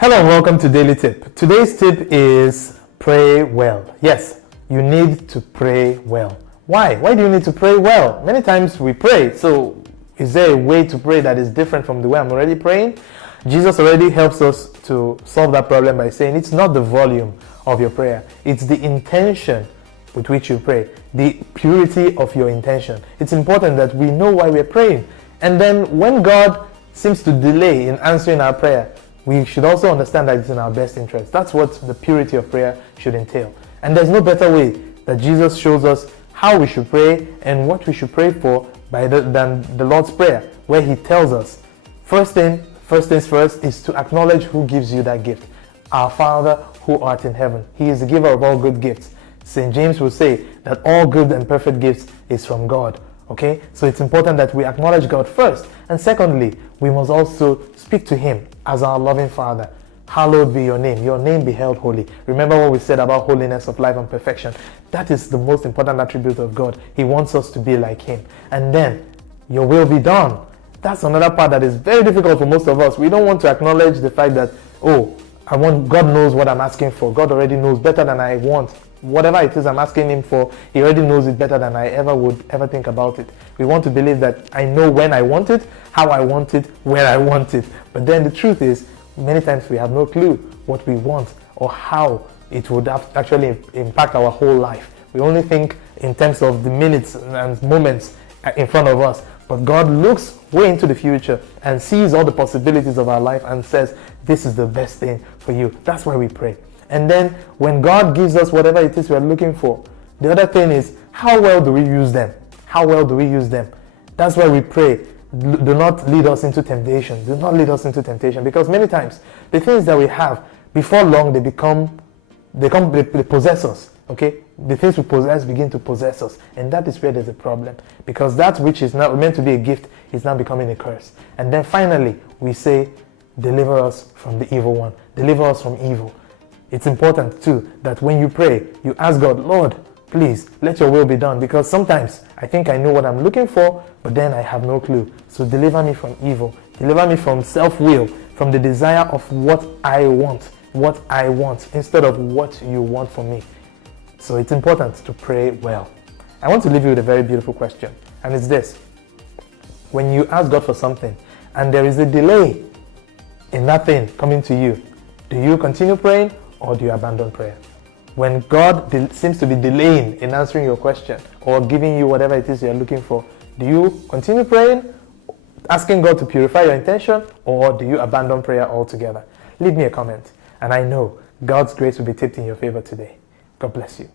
Hello and welcome to Daily Tip. Today's tip is pray well. Yes, you need to pray well. Why? Why do you need to pray well? Many times we pray, so is there a way to pray that is different from the way I'm already praying? Jesus already helps us to solve that problem by saying it's not the volume of your prayer, it's the intention with which you pray, the purity of your intention. It's important that we know why we're praying. And then when God seems to delay in answering our prayer, we should also understand that it's in our best interest. That's what the purity of prayer should entail. And there's no better way that Jesus shows us how we should pray and what we should pray for than the Lord's Prayer, where he tells us, first things first is to acknowledge who gives you that gift. Our Father who art in heaven. He is the giver of all good gifts. St. James will say that all good and perfect gifts is from God. Okay, so it's important that we acknowledge God first. And secondly, we must also speak to him as our loving Father. Hallowed be your name be held holy. Remember what we said about holiness of life and perfection. That is the most important attribute of God. He wants us to be like him. And then, your will be done. That's another part that is very difficult for most of us. We don't want to acknowledge the fact that, God knows what I'm asking for. God already knows better than I want. Whatever it is I'm asking him for, he already knows it better than I would ever think about it. We want to believe that I know when I want it, how I want it, where I want it. But then the truth is, many times we have no clue what we want or how it would actually impact our whole life. We only think in terms of the minutes and moments in front of us. But God looks way into the future and sees all the possibilities of our life and says, this is the best thing for you. That's why we pray. And then when God gives us whatever it is we're looking for, the other thing is, how well do we use them? How well do we use them? That's why we pray. Do not lead us into temptation. Do not lead us into temptation. Because many times, the things that we have, before long, they possess us. Okay? The things we possess begin to possess us. And that is where there's a problem. Because that which is not meant to be a gift is now becoming a curse. And then finally, we say, deliver us from the evil one. Deliver us from evil. It's important too that when you pray, you ask God, Lord, please let your will be done, because sometimes I think I know what I'm looking for, but then I have no clue. So deliver me from evil. Deliver me from self-will, from the desire of what I want, instead of what you want for me. So it's important to pray well. I want to leave you with a very beautiful question, and it's this. When you ask God for something and there is a delay in that thing coming to you, do you continue praying or do you abandon prayer? When God seems to be delaying in answering your question or giving you whatever it is you're looking for, do you continue praying, asking God to purify your intention, or do you abandon prayer altogether? Leave me a comment, and I know God's grace will be tipped in your favor today. God bless you.